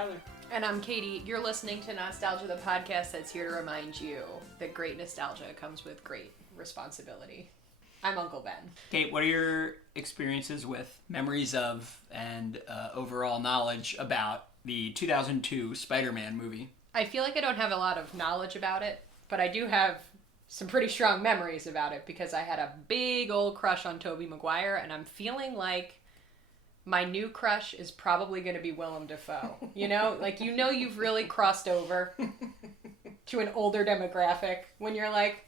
Tyler. And I'm Katie. You're listening to Not-Stalgia, the podcast that's here to remind you that great nostalgia comes with great responsibility. I'm Uncle Ben. Kate, what are your experiences with, memories of, and overall knowledge about the 2002 Spider-Man movie? I feel like I don't have a lot of knowledge about it, but I do have some pretty strong memories about it because I had a big old crush on Tobey Maguire, and I'm feeling like my new crush is probably going to be Willem Dafoe. You know? Like, you know you've really crossed over to an older demographic when you're like,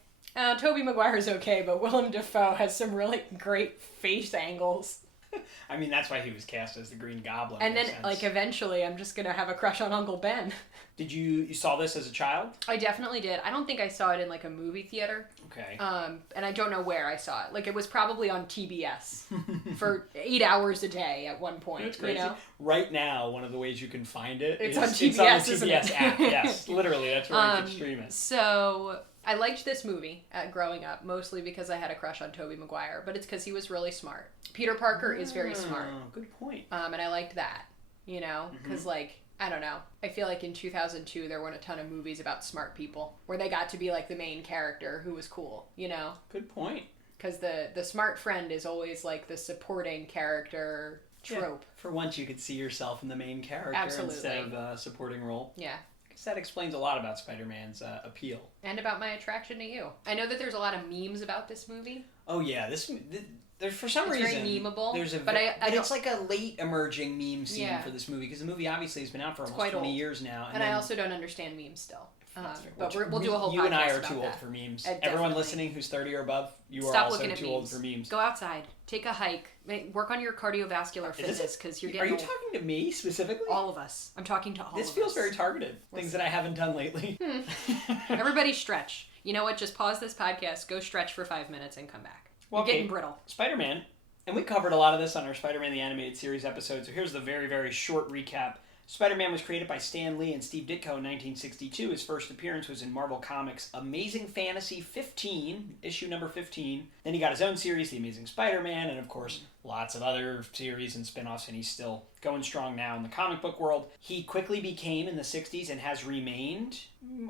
Tobey Maguire's okay, but Willem Dafoe has some really great face angles. I mean, that's why he was cast as the Green Goblin. And then, like, eventually I'm just going to have a crush on Uncle Ben. Did you saw this as a child? I definitely did. I don't think I saw it in, like, a movie theater. Okay. And I don't know where I saw it. Like, it was probably on TBS for 8 hours a day at one point. That's crazy. You know? Right now, one of the ways you can find it it's is on TBS, it's on the isn't TBS it? app. Yes, literally. That's where you can stream it. So I liked this movie growing up, mostly because I had a crush on Tobey Maguire, but it's because he was really smart. Peter Parker is very smart. Good point. And I liked that, you know? Because, like, I don't know. I feel like in 2002 there weren't a ton of movies about smart people where they got to be, like, the main character who was cool, you know? Good point. Because the smart friend is always, like, the supporting character trope. Yeah. For once, you could see yourself in the main character Absolutely. instead of a supporting role. Yeah. I guess that explains a lot about Spider-Man's appeal. And about my attraction to you. I know that there's a lot of memes about this movie. Oh, yeah. There's for some reason... It's very memeable. There's but it's like a late emerging meme scene for this movie, because the movie obviously has been out for almost 20 years now. And I also don't understand memes still. But we'll do a whole podcast about that. You and I are too old for memes. Everyone listening who's 30 or above, you are also too old for memes. Go outside. Take a hike. Work on your cardiovascular fitness because you're getting old. Are you talking to me specifically? All of us. I'm talking to all of us. This feels very targeted. Things that I haven't done lately. Everybody stretch. You know what? Just pause this podcast, go stretch for 5 minutes, and come back. You're getting brittle. Spider-Man. And we covered a lot of this on our Spider-Man the Animated Series episode, so here's the very, very short recap. Spider-Man was created by Stan Lee and Steve Ditko in 1962. His first appearance was in Marvel Comics' Amazing Fantasy 15, issue number 15. Then he got his own series, The Amazing Spider-Man, and of course, lots of other series and spin-offs, and he's still going strong now in the comic book world. He quickly became, in the 60s, and has remained,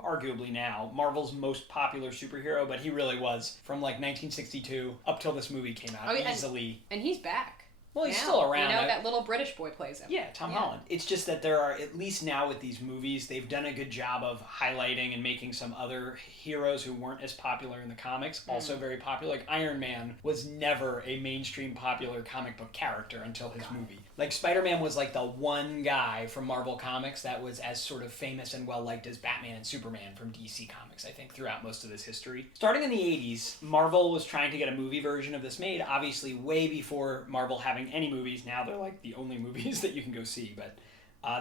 arguably now, Marvel's most popular superhero, but he really was, from like 1962 up till this movie came out, easily. And he's back. Well, he's still around. You know, that little British boy plays him. Yeah, Tom Holland. It's just that there are, at least now with these movies, they've done a good job of highlighting and making some other heroes who weren't as popular in the comics also very popular. Like Iron Man was never a mainstream popular comic book character until his movie. Like Spider-Man was like the one guy from Marvel Comics that was as sort of famous and well-liked as Batman and Superman from DC Comics, I think, throughout most of this history. Starting in the 80s, Marvel was trying to get a movie version of this made, obviously way before Marvel having any movies. Now they're like the only movies that you can go see, but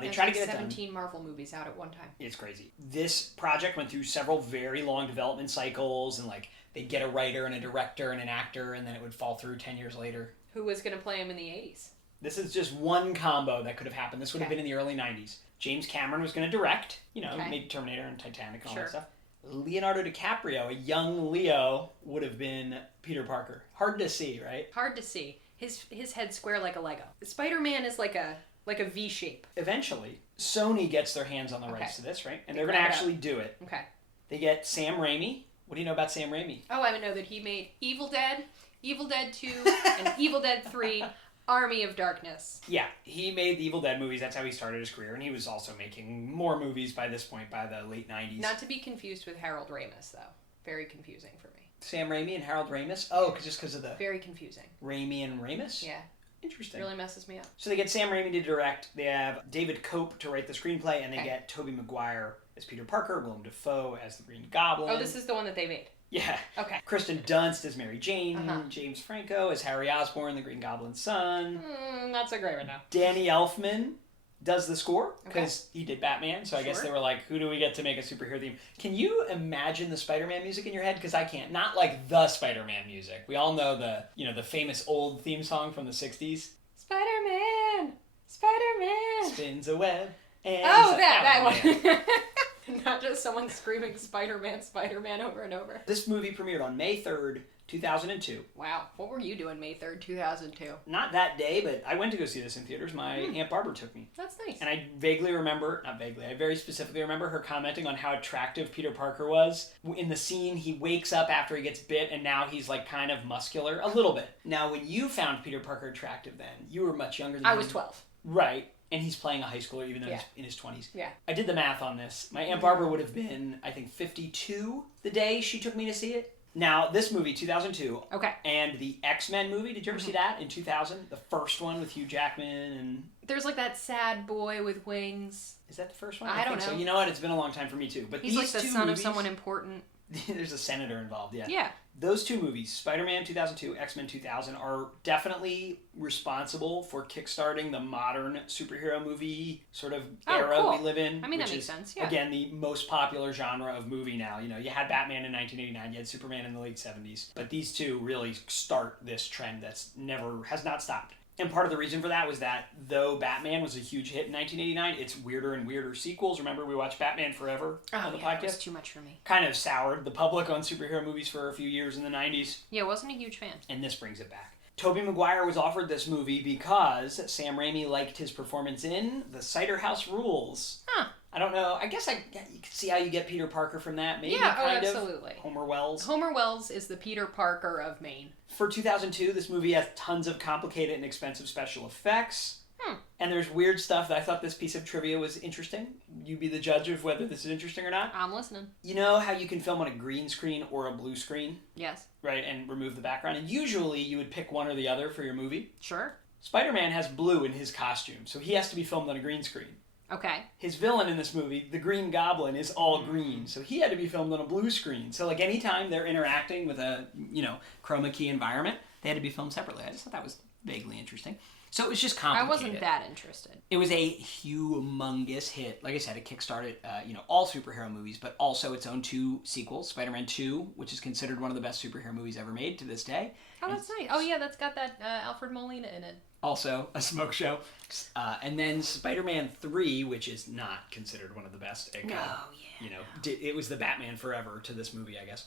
they try to get it done. 17 Marvel movies out at one time. It's crazy. This project went through several very long development cycles, and like they'd get a writer and a director and an actor, and then it would fall through 10 years later. Who was going to play him in the 80s? This is just one combo that could have happened. This would have been in the early 90s. James Cameron was going to direct, made Terminator and Titanic and all that stuff. Leonardo DiCaprio, a young Leo, would have been Peter Parker. Hard to see, right? Hard to see. His head's square like a Lego. Spider-Man is like a V shape. Eventually, Sony gets their hands on the rights to this, right? And they're going to actually do it. Okay. They get Sam Raimi. What do you know about Sam Raimi? Oh, I know that he made Evil Dead 2, and Evil Dead 3, Army of Darkness. Yeah, he made the Evil Dead movies. That's how he started his career. And he was also making more movies by this point, by the late 90s. Not to be confused with Harold Ramis, though. Very confusing for me. Sam Raimi and Harold Ramis? Oh, just because of the... Very confusing. Raimi and Ramis? Yeah. Interesting. Really messes me up. So they get Sam Raimi to direct, they have David Cope to write the screenplay, and they get Tobey Maguire as Peter Parker, Willem Dafoe as the Green Goblin. Oh, this is the one that they made? Yeah. Okay. Kristen Dunst as Mary Jane, James Franco as Harry Osborn, the Green Goblin's son. Not so great right now. Danny Elfman does the score, because he did Batman, so I guess they were like, who do we get to make a superhero theme? Can you imagine the Spider-Man music in your head? Because I can't. Not like the Spider-Man music. We all know the famous old theme song from the 60s. Spider-Man! Spider-Man! Spins a web. And that one. Not just someone screaming Spider-Man, Spider-Man over and over. This movie premiered on May 3rd, 2002. Wow. What were you doing May 3rd, 2002? Not that day, but I went to go see this in theaters. My Aunt Barbara took me. That's nice. And I vaguely remember, not vaguely, I very specifically remember her commenting on how attractive Peter Parker was. In the scene, he wakes up after he gets bit, and now he's like kind of muscular. A little bit. Now, when you found Peter Parker attractive then, you were much younger than I was 12. Right. And he's playing a high schooler even though Yeah. he's in his 20s. Yeah. I did the math on this. My Aunt Barbara would have been, I think, 52 the day she took me to see it. Now, this movie, 2002, Okay. and the X-Men movie, did you ever see that in 2000? The first one with Hugh Jackman and... There's like that sad boy with wings. Is that the first one? I don't think know. So. You know what? It's been a long time for me too. But He's these like the two son movies, of someone important. There's a senator involved, yeah. Yeah. Those two movies, Spider-Man 2002, X-Men 2000, are definitely responsible for kickstarting the modern superhero movie sort of era cool. we live in. I mean, that which makes is, sense, yeah. Again, the most popular genre of movie now. You know, you had Batman in 1989, you had Superman in the late 70s. But these two really start this trend has not stopped. And part of the reason for that was that though Batman was a huge hit in 1989, its weirder and weirder sequels, remember we watched Batman Forever on the podcast? It was too much for me. Kind of soured the public on superhero movies for a few years in the 90s. Yeah, wasn't a huge fan. And this brings it back. Tobey Maguire was offered this movie because Sam Raimi liked his performance in The Cider House Rules. Huh. I don't know. I guess you can see how you get Peter Parker from that. Maybe Yeah, kind absolutely. of. Homer Wells. Homer Wells is the Peter Parker of Maine. For 2002, this movie has tons of complicated and expensive special effects. And there's weird stuff that I thought this piece of trivia was interesting. You be the judge of whether this is interesting or not. I'm listening. You know how you can film on a green screen or a blue screen? Yes. Right, and remove the background. And usually you would pick one or the other for your movie. Sure. Spider-Man has blue in his costume, so he has to be filmed on a green screen. Okay. His villain in this movie, the Green Goblin, is all green, so he had to be filmed on a blue screen. So like anytime they're interacting with a, chroma key environment, they had to be filmed separately. I just thought that was vaguely interesting. So it was just complicated. I wasn't that interested. It was a humongous hit. Like I said, it kickstarted, all superhero movies, but also its own two sequels. Spider-Man 2, which is considered one of the best superhero movies ever made to this day. Oh, that's nice. Oh, yeah, that's got that Alfred Molina in it. Also a smoke show. And then Spider-Man 3, which is not considered one of the best. It was the Batman Forever to this movie, I guess.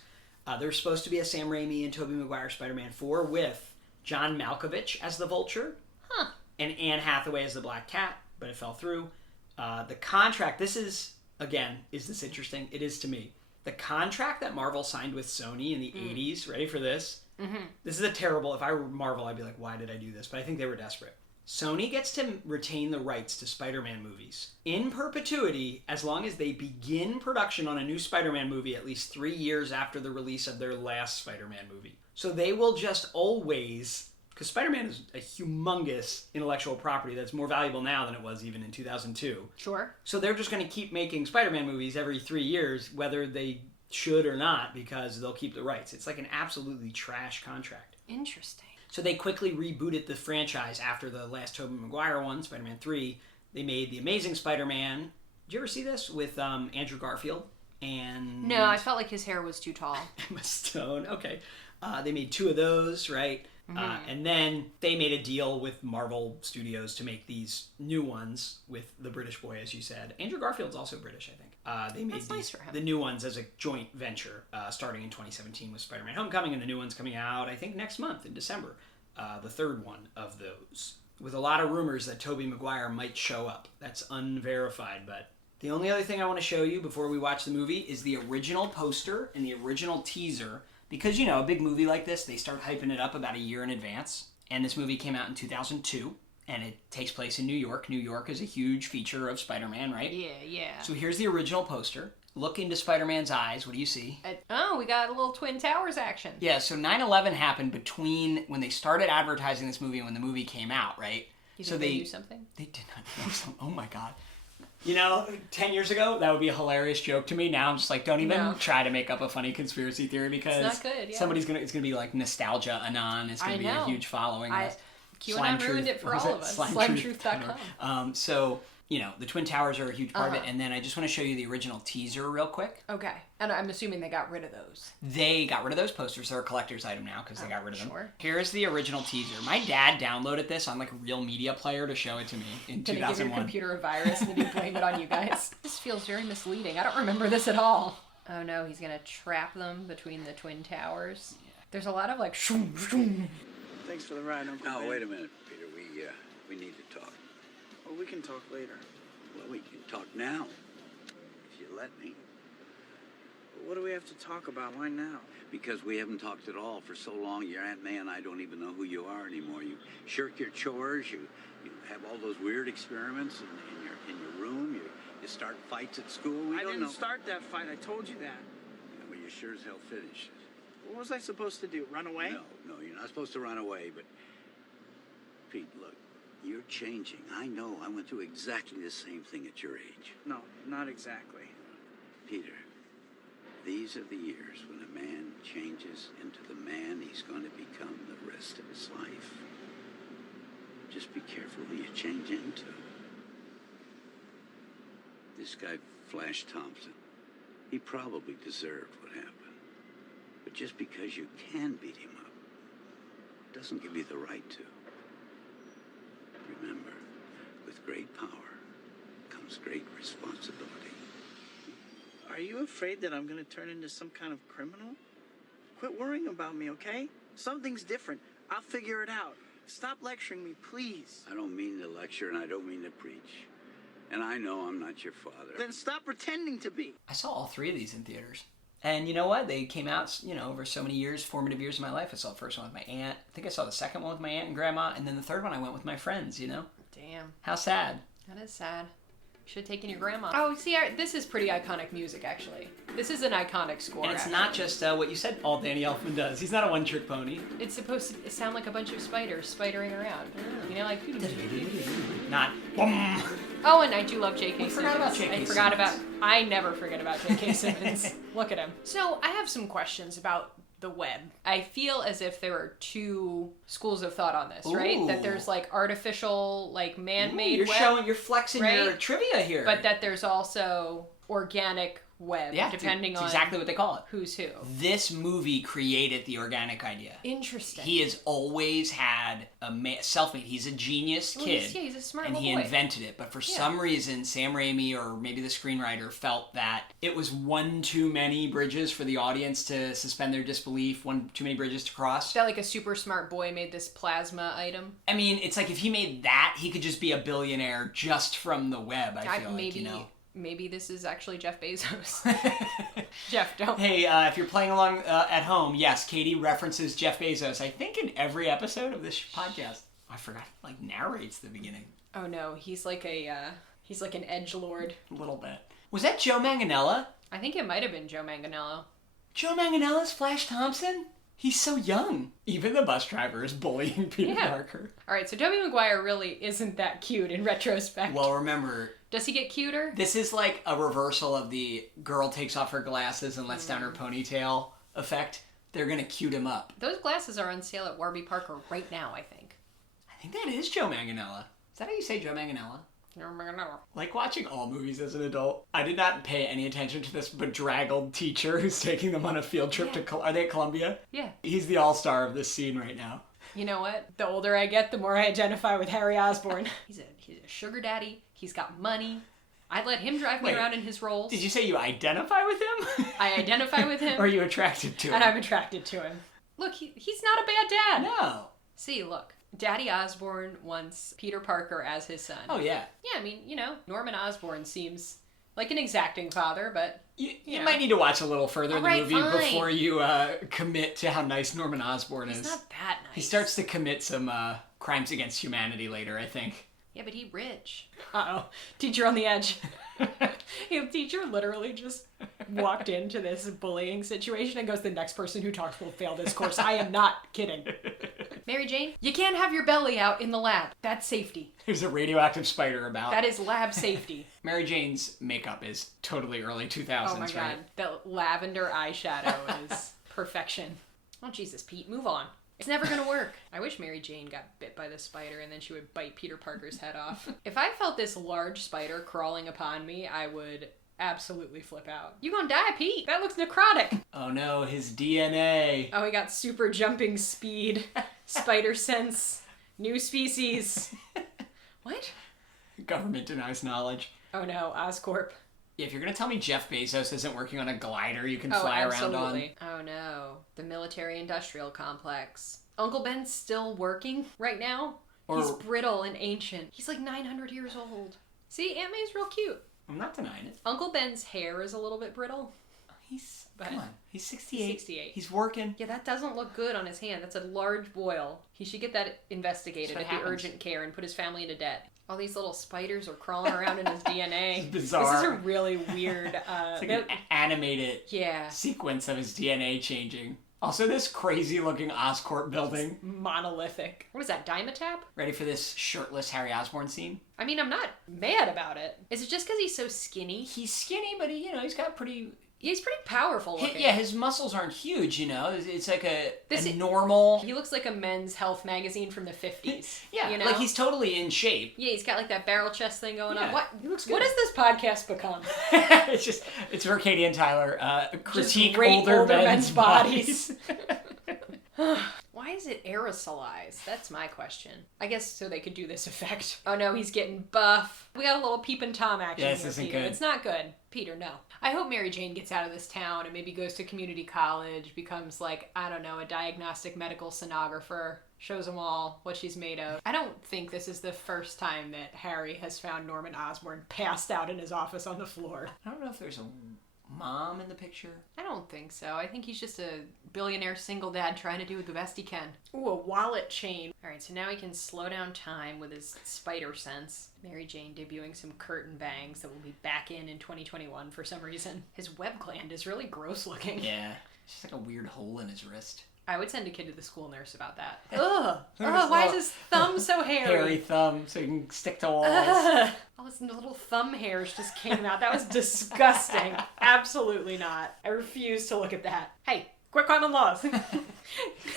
There's supposed to be a Sam Raimi and Tobey Maguire Spider-Man 4 with John Malkovich as the Vulture. Huh. And Anne Hathaway as the Black Cat, but it fell through. The contract, is this interesting? It is to me. The contract that Marvel signed with Sony in the 80s, ready for this? Mm-hmm. This is if I were Marvel, I'd be like, why did I do this? But I think they were desperate. Sony gets to retain the rights to Spider-Man movies in perpetuity as long as they begin production on a new Spider-Man movie at least 3 years after the release of their last Spider-Man movie. So they will just always... Because Spider-Man is a humongous intellectual property that's more valuable now than it was even in 2002. Sure. So they're just going to keep making Spider-Man movies every 3 years, whether they should or not, because they'll keep the rights. It's like an absolutely trash contract. Interesting. So they quickly rebooted the franchise after the last Tobey Maguire one, Spider-Man 3. They made The Amazing Spider-Man. Did you ever see this? With Andrew Garfield and... No, I felt like his hair was too tall. Emma Stone. Okay. They made 2 of those, right? Mm-hmm. And then they made a deal with Marvel Studios to make these new ones with the British boy, as you said. Andrew Garfield's also British, I think. They made the new ones as a joint venture, starting in 2017 with Spider-Man Homecoming, and the new one's coming out, I think, next month in December. The third one of those. With a lot of rumors that Tobey Maguire might show up. That's unverified, but... The only other thing I want to show you before we watch the movie is the original poster and the original teaser. Because, a big movie like this, they start hyping it up about a year in advance. And this movie came out in 2002, and it takes place in New York. New York is a huge feature of Spider-Man, right? Yeah. So here's the original poster. Look into Spider-Man's eyes. What do you see? We got a little Twin Towers action. Yeah, so 9/11 happened between when they started advertising this movie and when the movie came out, right? You think they knew something? They did not know something. Oh, my God. 10 years ago, that would be a hilarious joke to me. Now I'm just like, don't even try to make up a funny conspiracy theory because it's not good, yeah. it's gonna be like Nostalgia Anon. It's gonna be a huge following. QAnon ruined it for all of us. SlimeTruth.com. So You know, the Twin Towers are a huge part of it, and then I just want to show you the original teaser real quick. Okay. And I'm assuming they got rid of those. They got rid of those posters. They're a collector's item now because they got rid of them. Sure. Here's the original teaser. My dad downloaded this on like a Real Media Player to show it to me in 2001. Give your computer a virus and then you blame it on you guys. This feels very misleading. I don't remember this at all. Oh no, he's gonna trap them between the Twin Towers. Yeah. There's a lot of like shoom, shoom. Thanks for the ride, Uncle Ben. Oh, wait a minute, Peter. We need to talk. Well, we can talk later. Well, we can talk now, if you let me. But what do we have to talk about? Why now? Because we haven't talked at all for so long. Your Aunt May and I don't even know who you are anymore. You shirk your chores. You have all those weird experiments in your room. You start fights at school. I didn't start that fight. I told you that. Yeah, well, you sure as hell finished. What was I supposed to do? Run away? No, you're not supposed to run away. But Pete, look. You're changing. I know. I went through exactly the same thing at your age. No, not exactly. Peter, these are the years when a man changes into the man he's going to become the rest of his life. Just be careful who you change into. This guy, Flash Thompson, he probably deserved what happened. But just because you can beat him up doesn't give you the right to. Remember, with great power comes great responsibility. Are you afraid that I'm going to turn into some kind of criminal? Quit worrying about me, okay? Something's different. I'll figure it out. Stop lecturing me, please. I don't mean to lecture and I don't mean to preach. And I know I'm not your father. Then stop pretending to be. I saw all 3 of these in theaters. And you know what? They came out, you know, over so many years, formative years of my life. I saw the first one with my aunt. I think I saw the second one with my aunt and grandma. And then the third one I went with my friends, you know? Damn. How sad. That is sad. Should have taken your grandma. Oh, see, this is pretty iconic music, actually. This is an iconic score. And it's actually. not just what you said all Danny Elfman does. He's not a one-trick pony. It's supposed to sound like a bunch of spiders spidering around. You know, like... Not... Boom. Oh, and I do love J.K. Simmons. Forgot about J.K. I forgot about... I never forget about J.K. Simmons. Look at him. So, I have some questions about the web. I feel as if there are 2 schools of thought on this, right? Ooh. That there's like artificial, like man-made You're web. flexing right? your trivia here. But that there's also organic web, depending it's on exactly what they call it. Who's who. This movie created the organic idea. Interesting. He has always had a self-made. He's a genius kid. He's a smart and little he boy. invented it. But for some reason, Sam Raimi or maybe the screenwriter felt that it was one too many bridges for the audience to suspend their disbelief, one too many bridges to cross. That like a super smart boy made this plasma item. I mean, it's like if he made that, he could just be a billionaire just from the web, I feel like, you know. Maybe this is actually Jeff Bezos. Jeff, don't. Hey, if you're playing along at home, yes, Katie references Jeff Bezos, I think in every episode of this podcast. I forgot he like narrates the beginning. Oh no, he's like an edgelord. A little bit. Was that Joe Manganiello? I think it might have been Joe Manganiello. Joe Manganiello's Flash Thompson? He's so young. Even the bus driver is bullying Peter Parker. All right, so Tobey Maguire really isn't that cute in retrospect. Well, remember... Does he get cuter? This is like a reversal of the girl takes off her glasses and lets down her ponytail effect. They're going to cute him up. Those glasses are on sale at Warby Parker right now, I think. I think that is Joe Manganiello. Is that how you say Joe Manganiello? Like watching all movies as an adult, I did not pay any attention to this bedraggled teacher who's taking them on a field trip to... Are they at Columbia? Yeah. He's the all-star of this scene right now. You know what? The older I get, the more I identify with Harry Osborn. He's a sugar daddy. He's got money. I'd let him drive me around in his Rolls. Did you say you identify with him? I identify with him. Or are you attracted to him? And I'm attracted to him. Look, he's not a bad dad. No. See, look. Daddy Osborn wants Peter Parker as his son. Oh, yeah. Yeah, I mean, you know, Norman Osborn seems like an exacting father, but... You might need to watch a little further in the movie fine. before you commit to how nice Norman Osborn is. He's not that nice. He starts to commit some crimes against humanity later, I think. Yeah, but he rich. Uh-oh. Teacher on the edge. The teacher literally just walked into this bullying situation and goes, the next person who talks will fail this course. I am not kidding. Mary Jane, you can't have your belly out in the lab. That's safety. There's a radioactive spider about. That is lab safety. Mary Jane's makeup is totally early 2000s, oh my God. right? The lavender eyeshadow is perfection. Oh, Jesus, Pete, move on. It's never gonna work. I wish Mary Jane got bit by the spider and then she would bite Peter Parker's head off. If I felt this large spider crawling upon me, I would absolutely flip out. You gonna die, Pete? That looks necrotic. Oh no, his DNA. Oh, he got super jumping speed, spider sense, new species. What? Government denies knowledge. Oh no, Oscorp. Yeah, if you're gonna tell me Jeff Bezos isn't working on a glider you can Oh, fly absolutely. around on. Oh no, the military-industrial complex. Uncle Ben's still working right now? He's brittle and ancient. He's like 900 years old. See, Aunt May's real cute. I'm not denying it. Uncle Ben's hair is a little bit brittle. Come on. He's 68. 68. He's working. Yeah, that doesn't look good on his hand. That's a large boil. He should get that investigated at the urgent care and put his family into debt. All these little spiders are crawling around in his DNA. It's bizarre. This is a really weird... it's like an animated sequence of his DNA changing. Also, this crazy-looking Oscorp building. It's monolithic. What is that, Dimetapp? Ready for this shirtless Harry Osborn scene? I mean, I'm not mad about it. Is it just because he's so skinny? He's skinny, but he's got pretty... He's pretty powerful looking. His muscles aren't huge, It's like a normal... He looks like a men's health magazine from the 50s. Yeah, you know? like he's totally in shape. Yeah, he's got like that barrel chest thing going on. He looks good. What has this podcast become? it's where Katie and Tyler critique older men's bodies. Why is it aerosolized? That's my question. I guess so they could do this effect. Oh no, he's getting buff. We got a little Peep and Tom action this here, isn't Peter. good. It's not good. Peter, no. I hope Mary Jane gets out of this town and maybe goes to community college, becomes like, I don't know, a diagnostic medical sonographer, shows them all what she's made of. I don't think this is the first time that Harry has found Norman Osborn passed out in his office on the floor. I don't know if there's a mom in the picture. I don't think so. I think he's just a billionaire single dad trying to do the best he can. Ooh, a wallet chain. Alright, so now he can slow down time with his spider sense. Mary Jane debuting some curtain bangs that will be back in 2021 for some reason. His web gland is really gross looking. Yeah. It's just like a weird hole in his wrist. I would send a kid to the school nurse about that. Ugh! Why is his thumb so hairy? Hairy thumb so he can stick to walls. All his little thumb hairs just came out. That was disgusting. Absolutely not. I refuse to look at that. Hey, quit climbing walls.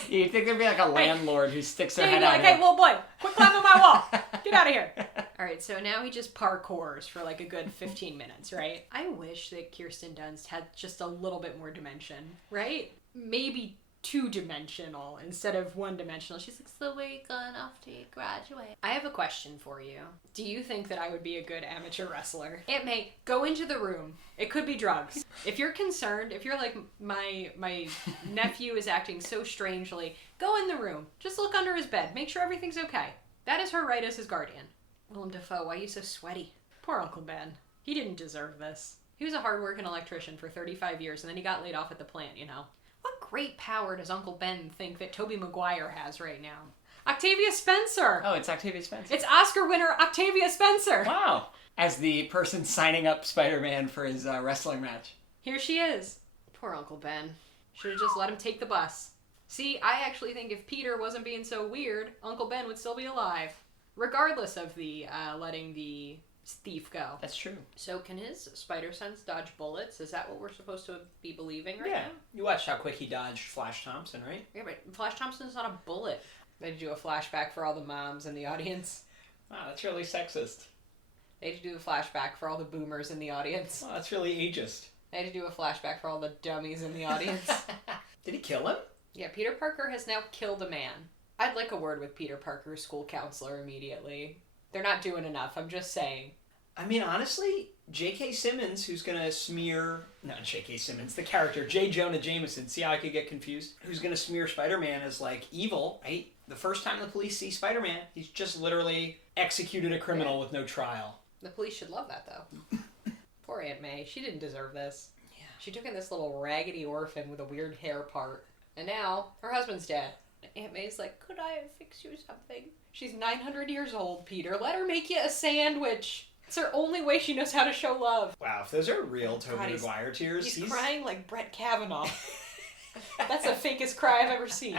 You think there'd be like a landlord who sticks their head like, out? Hey, little boy, quit climbing my wall. Get out of here. All right, so now he just parkours for like a good 15 minutes, right? I wish that Kirsten Dunst had just a little bit more dimension, right? Maybe two-dimensional instead of one-dimensional. She's like, so where are you going off to graduate? I have a question for you. Do you think that I would be a good amateur wrestler? Aunt May, go into the room. It could be drugs. If you're concerned, if you're like, my nephew is acting so strangely, go in the room. Just look under his bed. Make sure everything's okay. That is her right as his guardian. Willem Dafoe, why are you so sweaty? Poor Uncle Ben. He didn't deserve this. He was a hard-working electrician for 35 years, and then he got laid off at the plant, What great power does Uncle Ben think that Tobey Maguire has right now? Octavia Spencer! Oh, it's Octavia Spencer. It's Oscar winner Octavia Spencer! Wow. As the person signing up Spider-Man for his wrestling match. Here she is. Poor Uncle Ben. Should have just let him take the bus. See, I actually think if Peter wasn't being so weird, Uncle Ben would still be alive. Regardless of the letting the thief go. That's true. So can his spider sense dodge bullets? Is that what we're supposed to be believing right now? You watched how quick he dodged Flash Thompson, right? Yeah, but Flash Thompson's not a bullet. They had to do a flashback for all the moms in the audience. Wow, that's really sexist. They had to do a flashback for all the boomers in the audience. Wow, that's really ageist. They had to do a flashback for all the dummies in the audience. Did he kill him? Yeah, Peter Parker has now killed a man. I'd like a word with Peter Parker's school counselor immediately. They're not doing enough, I'm just saying. I mean, honestly, J.K. Simmons, who's going to smear... Not J.K. Simmons, the character. J. Jonah Jameson. See how I could get confused? Who's going to smear Spider-Man as, like, evil, right? The first time the police see Spider-Man, he's just literally executed a criminal with no trial. The police should love that, though. Poor Aunt May. She didn't deserve this. Yeah. She took in this little raggedy orphan with a weird hair part. And now, her husband's dead. Aunt May's like, could I fix you something? She's 900 years old, Peter. Let her make you a sandwich. It's her only way she knows how to show love. Wow, if those are real Tobey Maguire tears, he's crying like Brett Kavanaugh. That's the fakest cry I've ever seen.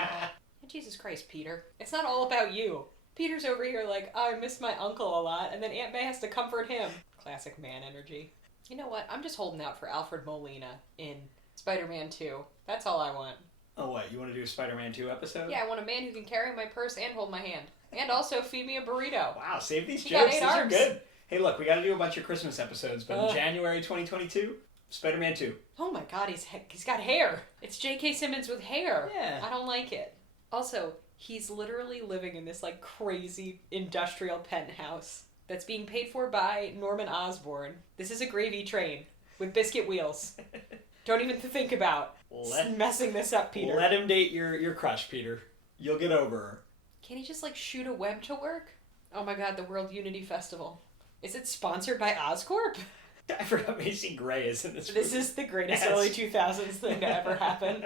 Jesus Christ, Peter. It's not all about you. Peter's over here like, oh, I miss my uncle a lot, and then Aunt May has to comfort him. Classic man energy. You know what? I'm just holding out for Alfred Molina in Spider-Man 2. That's all I want. Oh, what? You want to do a Spider-Man 2 episode? Yeah, I want a man who can carry my purse and hold my hand. And also feed me a burrito. Wow, save these He got jokes. 8 These arms. are good. Hey, look, we got to do a bunch of Christmas episodes, but in January 2022, Spider-Man 2. Oh my god, he's got hair. It's J.K. Simmons with hair. Yeah. I don't like it. Also, he's literally living in this like crazy industrial penthouse that's being paid for by Norman Osborn. This is a gravy train with biscuit wheels. Don't even think about messing this up, Peter. Let him date your crush, Peter. You'll get over her. Can he just like shoot a web to work? Oh my god, the World Unity Festival. Is it sponsored by Oscorp? I forgot Macy Gray is in this This movie. is the greatest early 2000s thing to ever happen.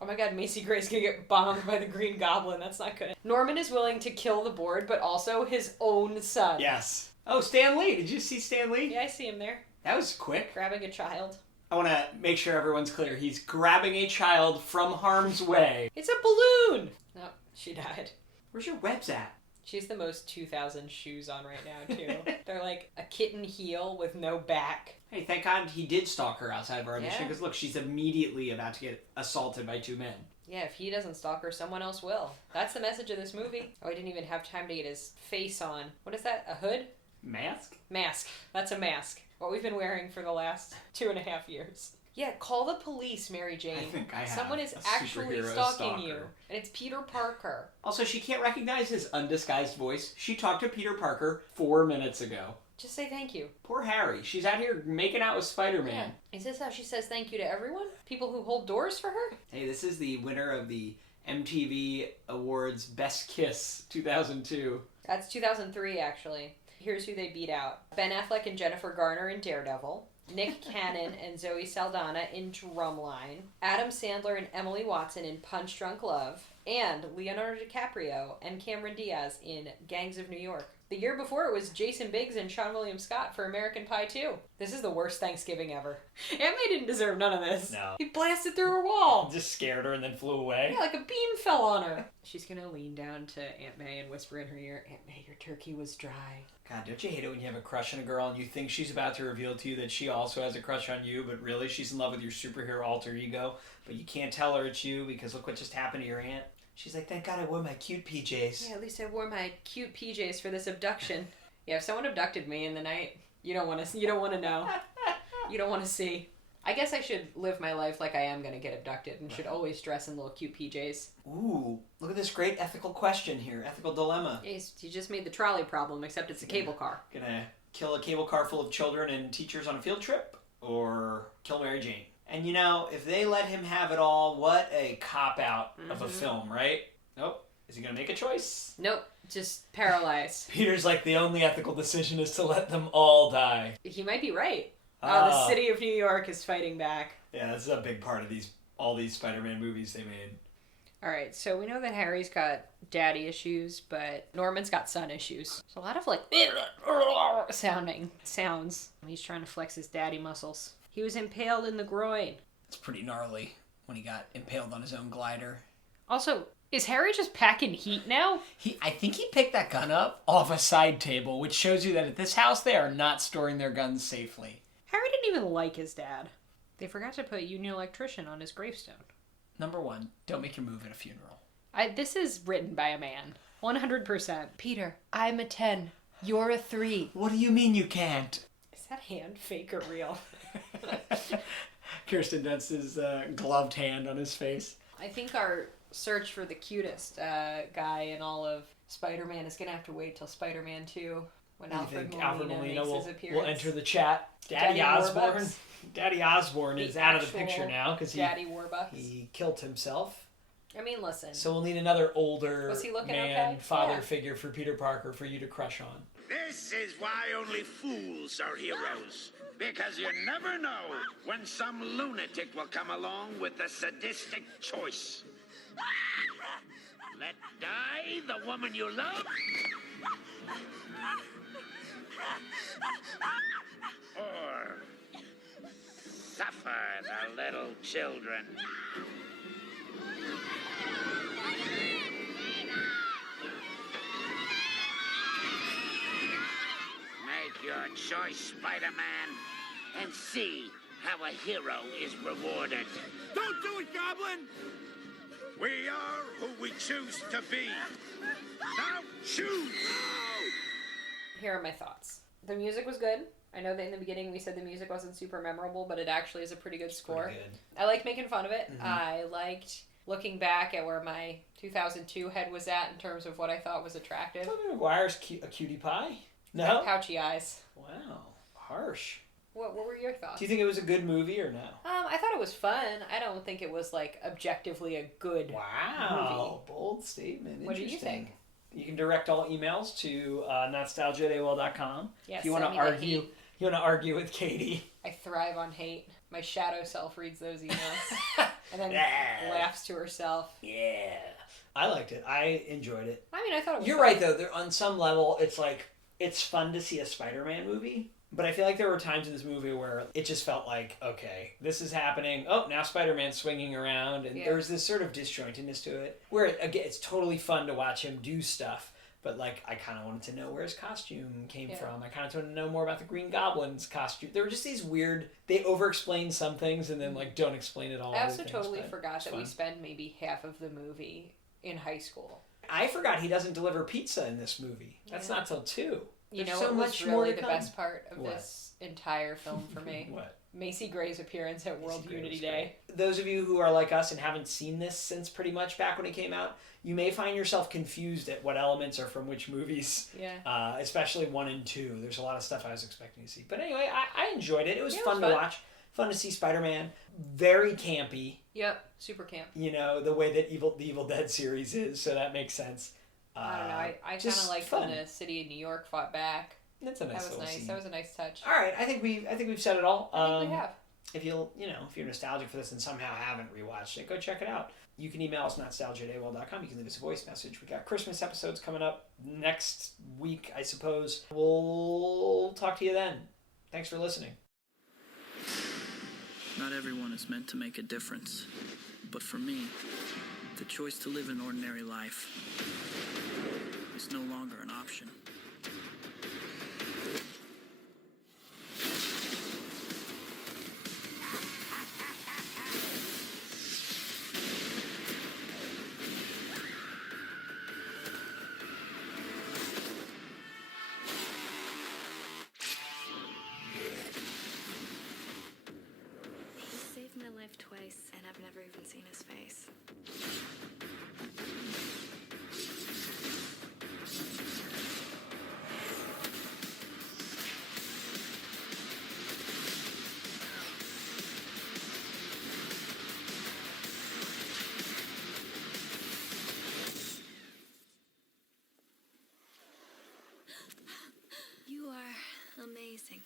Oh my god, Macy Gray's gonna get bombed by the Green Goblin. That's not good. Norman is willing to kill the board, but also his own son. Yes. Oh, Stan Lee. Did you see Stan Lee? Yeah, I see him there. That was quick. Grabbing a child. I want to make sure everyone's clear. He's grabbing a child from harm's way. It's a balloon! No, she died. Where's your webs at? She's the most 2000 shoes on right now, too. They're like a kitten heel with no back. Hey, thank God he did stalk her outside of our mission, Yeah. because look, she's immediately about to get assaulted by 2 men. Yeah, if he doesn't stalk her, someone else will. That's the message of this movie. Oh, he didn't even have time to get his face on. What is that? A hood? Mask? Mask. That's a mask. What we've been wearing for the last 2.5 years. Yeah, call the police, Mary Jane. I think I have Someone is a actually superhero stalking you. stalker. And it's Peter Parker. Also, she can't recognize his undisguised voice. She talked to Peter Parker 4 minutes ago. Just say thank you. Poor Harry. She's out here making out with Spider-Man. Is this how she says thank you to everyone? People who hold doors for her? Hey, this is the winner of the MTV Awards Best Kiss 2002. That's 2003, actually. Here's who they beat out. Ben Affleck and Jennifer Garner in Daredevil. Nick Cannon and Zoe Saldana in Drumline. Adam Sandler and Emily Watson in Punch Drunk Love. And Leonardo DiCaprio and Cameron Diaz in Gangs of New York. The year before it was Jason Biggs and Sean William Scott for American Pie 2. This is the worst Thanksgiving ever. Aunt May didn't deserve none of this. No. He blasted through her wall. Just scared her and then flew away. Yeah, like a beam fell on her. She's gonna lean down to Aunt May and whisper in her ear, Aunt May, your turkey was dry. God, don't you hate it when you have a crush on a girl and you think she's about to reveal to you that she also has a crush on you, but really she's in love with your superhero alter ego, but you can't tell her it's you because look what just happened to your aunt? She's like, thank God I wore my cute PJs. Yeah, at least I wore my cute PJs for this abduction. Yeah, if someone abducted me in the night, you don't want to know. You don't want to see. I guess I should live my life like I am going to get abducted and should always dress in little cute PJs. Ooh, look at this great ethical question here, ethical dilemma. Yeah, he just made the trolley problem, except it's a cable car. Gonna kill a cable car full of children and teachers on a field trip, or kill Mary Jane? And you know, if they let him have it all, what a cop-out of a film, right? Nope. Is he gonna make a choice? Nope, just paralyzed. Peter's like, the only ethical decision is to let them all die. He might be right. Ah. The city of New York is fighting back. Yeah, this is a big part of all these Spider-Man movies they made. Alright, so we know that Harry's got daddy issues, but Norman's got son issues. There's a lot of like sounds. He's trying to flex his daddy muscles. He was impaled in the groin. It's pretty gnarly when he got impaled on his own glider. Also, is Harry just packing heat now? I think he picked that gun up off a side table, which shows you that at this house they are not storing their guns safely. Harry didn't even like his dad. They forgot to put union electrician on his gravestone. Number 1, don't make your move at a funeral. This is written by a man. 100%. Peter, I'm a 10. You're a 3. What do you mean you can't? Is that hand fake or real? Kirsten Dunst's gloved hand on his face. I think our search for the cutest guy in all of Spider-Man is going to have to wait till Spider-Man 2 when Alfred Molina makes his appearance. will enter the chat. Daddy Osborn. Daddy Osborn is out of the picture now because he killed himself. I mean, listen. So we'll need another older Was he looking man, okay? father Yeah. figure for Peter Parker for you to crush on. This is why only fools are heroes. Because you never know when some lunatic will come along with a sadistic choice. Let die the woman you love, or suffer the little children. Make your choice, Spider-Man, and see how a hero is rewarded. Don't do it, Goblin! We are who we choose to be. Now choose! Here are my thoughts. The music was good. I know that in the beginning we said the music wasn't super memorable, but it actually is a pretty good score. Pretty good. I liked making fun of it. Mm-hmm. I liked looking back at where my 2002 head was at in terms of what I thought was attractive. Tobey Maguire's a cutie pie? No? Pouchy eyes. Wow. Harsh. What were your thoughts? Do you think it was a good movie or no? I thought it was fun. I don't think it was, like, objectively a good Wow. movie. Bold statement. What did you Interesting. think? You can direct all emails to Not-Stalgia@AOL.com. Yeah, if you want to send me the argue, hate. you want to argue with Katie. I thrive on hate. My shadow self reads those emails and then Yeah. laughs to herself. Yeah. I liked it. I enjoyed it. I mean, I thought it was You're fun. right, though. There, on some level, it's like, it's fun to see a Spider-Man movie. But I feel like there were times in this movie where it just felt like, okay, this is happening. Oh, now Spider-Man's swinging around. And Yeah. there was this sort of disjointedness to it. Where, again, it's totally fun to watch him do stuff. But, like, I kind of wanted to know where his costume came from. I kind of wanted to know more about the Green Goblin's costume. There were just these weird... They over-explain some things and then, like, don't explain it all. I also other things, totally but forgot it's that we fun. spend maybe half of the movie in high school. I forgot he doesn't deliver pizza in this movie. That's Yeah. not till 2. You There's know so what was much really more to the come. best part of What? this entire film for me? What? Macy Gray's appearance at World Macy Gray Unity was Day. great. Those of you who are like us and haven't seen this since pretty much back when it came out, you may find yourself confused at what elements are from which movies, Yeah. especially 1 and 2. There's a lot of stuff I was expecting to see. But anyway, I enjoyed it. It was Yeah, it fun was to fun. watch. Fun to see Spider-Man. Very campy, Yep. Super camp. you know, the way that the Evil Dead series is, so that makes sense. I don't know. I kind just of liked fun. when the city of New York fought back. That's a nice That was little nice. scene. That was a nice touch. All right, I think we've said it all. I think we have. If if you're nostalgic for this and somehow haven't rewatched it, go check it out. You can email us nostalgia@AOL.com. You can leave us a voice message. We got Christmas episodes coming up next week, I suppose. We'll talk to you then. Thanks for listening. Not everyone is meant to make a difference. But for me, the choice to live an ordinary life is no longer an option. He saved my life twice, and I've never even seen his face. You are amazing.